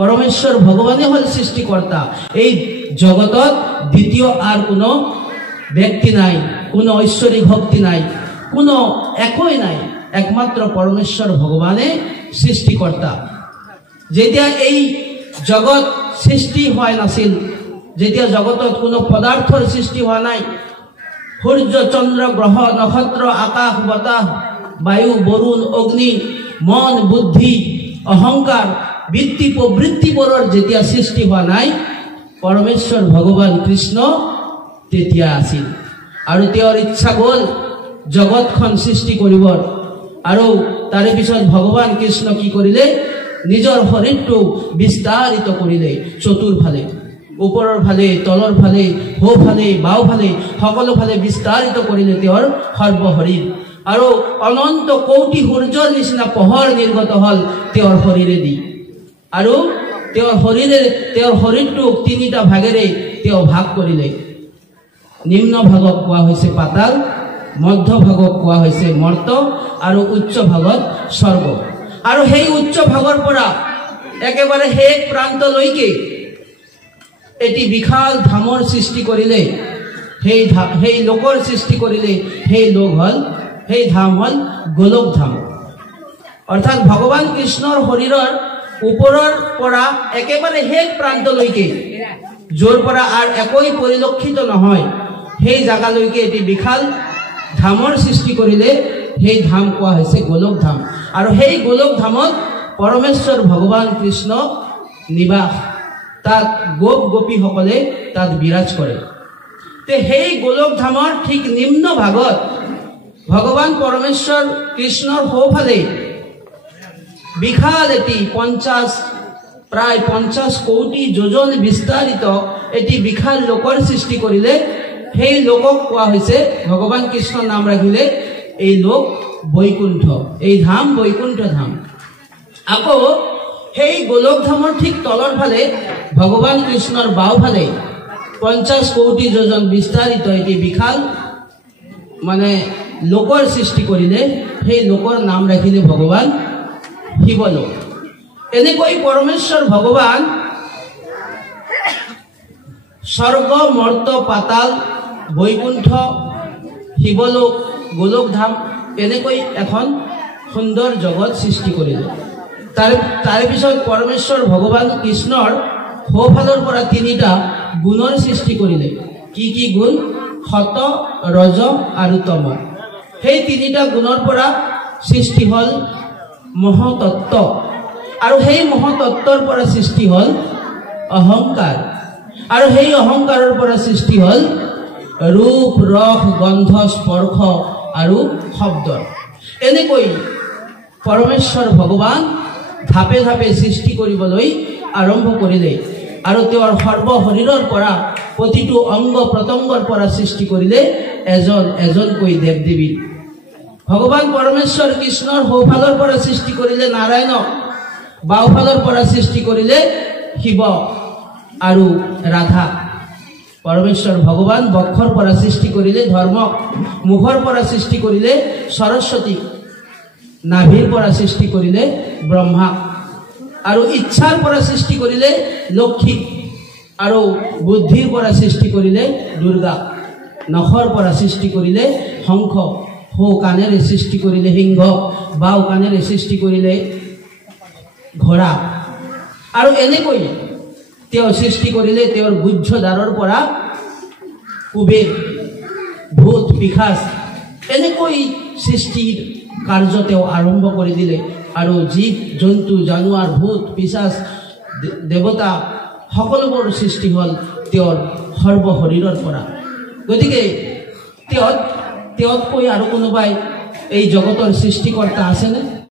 পরমেশ্বর ভগবানই হল সৃষ্টিকর্তা। এই জগতত দ্বিতীয় আর কোনো ব্যক্তি নাই, কোনো ঐশ্বরিক ভক্তি নাই, কোনো একই নাই, একমাত্র পরমেশ্বর ভগবানে সৃষ্টিকর্তা। যেতিয়া এই জগত সৃষ্টি হয় নাছিল, যেতিয়া জগতত কোনো পদাৰ্থৰ সৃষ্টি হোৱা নাই, সূৰ্য চন্দ্ৰ গ্ৰহ নক্ষত্ৰ আকাশ বতাহ বায়ু বৰুণ অগ্নি মন বুদ্ধি অহংকাৰ বৃত্তি প্ৰবৃত্তিবোৰৰ যেতিয়া সৃষ্টি হোৱা নাই, পৰমেশ্বৰ ভগৱান কৃষ্ণ তেতিয়া আছিল। আৰু তেওঁৰ ইচ্ছা গ'ল জগতখন সৃষ্টি কৰিবৰ। আৰু তাৰে পিছত ভগৱান কৃষ্ণ কি কৰিলে, নিজৰ শৰীৰটো বিস্তাৰিত কৰিলে চতুৰ্ফালে, ওপৰৰ ফালে তলৰ ফালে সোঁফালে বাওঁফালে সকলো ফালে বিস্তাৰিত কৰিলে তেওঁৰ সৰ্বশৰীৰ। আৰু অনন্ত কোটি সূৰ্যৰ নিচিনা পোহৰ নিৰ্গত হ'ল তেওঁৰ শৰীৰেদি। আৰু তেওঁৰ শৰীৰটোক তিনিটা ভাগেৰে তেওঁ ভাগ কৰিলে। নিম্ন ভাগক কোৱা হৈছে পাতাল, মধ্য ভাগক কোৱা হৈছে মৰ্ত আৰু উচ্চ ভাগত স্বৰ্গ। আৰু সেই উচ্চ ভাগৰ পৰা একেবাৰে শেষ প্ৰান্তলৈকে এটি বিশাল ধামৰ সৃষ্টি কৰিলে। সেই লোকৰ সৃষ্টি কৰিলে। সেই ধাম হ'ল গোলক ধাম। অৰ্থাৎ ভগৱান কৃষ্ণৰ শৰীৰৰ ওপৰৰ পৰা একেবাৰে শেষ প্ৰান্তলৈকে, য'ৰ পৰা আৰু একোই পৰিলক্ষিত নহয়, সেই জাগালৈকে এটি বিশাল ধামৰ সৃষ্টি কৰিলে। সেই ধাম কোৱা হৈছে গোলক ধাম। আৰু সেই গোলক ধামত পৰমেশ্বৰ ভগৱান কৃষ্ণ নিবাস, তাত গোপ গোপীসকলে তাত বিৰাজ কৰে। তে সেই গোলক ধামৰ ঠিক নিম্ন ভাগত ভগৱান পৰমেশ্বৰ কৃষ্ণৰ সোঁফালে বিশাল এটি প্ৰায় 50 কোটি যোজন বিস্তাৰিত এটি বিশাল লোকৰ সৃষ্টি কৰিলে। সেই লোকক কোৱা হৈছে, ভগৱান কৃষ্ণৰ নাম ৰাখিলে এই লোক বৈকুণ্ঠ, এই ধাম বৈকুণ্ঠ ধাম। আকৌ সেই গোলক ধামৰ ঠিক তলৰ ফালে ভগৱান কৃষ্ণৰ বাওঁফালে 50 কোটি যোজন বিস্তাৰিত এটি বিশাল লোকৰ সৃষ্টি কৰিলে। সেই লোকৰ নাম ৰাখিলে ভগৱান শিৱলোক। এনেকৈ পৰমেশ্বৰ ভগৱান স্বৰ্গ মৰ্ত পাতাল বৈকুণ্ঠ শিৱলোক গোলক ধাম এনেকৈ এখন সুন্দৰ জগত সৃষ্টি কৰিলে। তাৰে পিছত পৰমেশ্বৰ ভগৱান কৃষ্ণৰ সোঁফালৰ পৰা তিনিটা গুণৰ সৃষ্টি কৰিলে। কি কি গুণ? সত ৰজ আৰু তম। সেই তিনিটা গুণৰ পৰা সৃষ্টি হ'ল মহতত্ত্ব। আৰু সেই মহতত্ত্বৰ পৰা সৃষ্টি হ'ল অহংকাৰ। আৰু সেই অহংকাৰৰ পৰা সৃষ্টি হ'ল ৰূপ ৰস গন্ধ স্পৰ্শ আৰু শব্দ। এনেকৈ পৰমেশ্বৰ ভগৱান ধাপে ধাপে সৃষ্টি কৰিবলৈ আৰম্ভ কৰিলে। আৰু তেওঁৰ সৰ্বশৰীৰৰ পৰা প্ৰতিটো অংগ প্ৰত্যংগৰ পৰা সৃষ্টি কৰিলে এজন এজনকৈ দেৱ দেৱী। ভগৱান পৰমেশ্বৰ কৃষ্ণৰ সোঁফালৰ পৰা সৃষ্টি কৰিলে নাৰায়ণক, বাওঁফালৰ পৰা সৃষ্টি কৰিলে শিৱ আৰু ৰাধা। পৰমেশ্বৰ ভগৱান বক্ষৰ পৰা সৃষ্টি কৰিলে ধৰ্মক, মুখৰ পৰা সৃষ্টি কৰিলে সৰস্বতী, নাভিৰ পৰা সৃষ্টি কৰিলে ব্ৰহ্মাক, আৰু ইচ্ছাৰ পৰা সৃষ্টি কৰিলে লক্ষী, আৰু বুদ্ধিৰ পৰা সৃষ্টি কৰিলে দুৰ্গা, নখৰ পৰা সৃষ্টি কৰিলে শংখ, সোঁ কাণেৰে সৃষ্টি কৰিলে সিংহ, বাওঁ কাণেৰে সৃষ্টি কৰিলে ঘোঁৰা। আৰু এনেকৈ তেওঁ সৃষ্টি কৰিলে তেওঁৰ গুহ্যদ্বাৰৰ পৰা কুবেৰ, ভূত পিশাচ। এনেকৈ সৃষ্টিৰ কাৰ্য তেওঁ আৰম্ভ কৰি দিলে। আৰু জীৱ জন্তু জানোৱাৰ ভূত পিশাচ দেৱতা সকলোবোৰ সৃষ্টি হ'ল তেওঁৰ সৰ্বশৰীৰৰ পৰা। গতিকে তেওঁতকৈ আৰু কোনোবাই এই জগতৰ সৃষ্টিকৰ্তা আছেনে?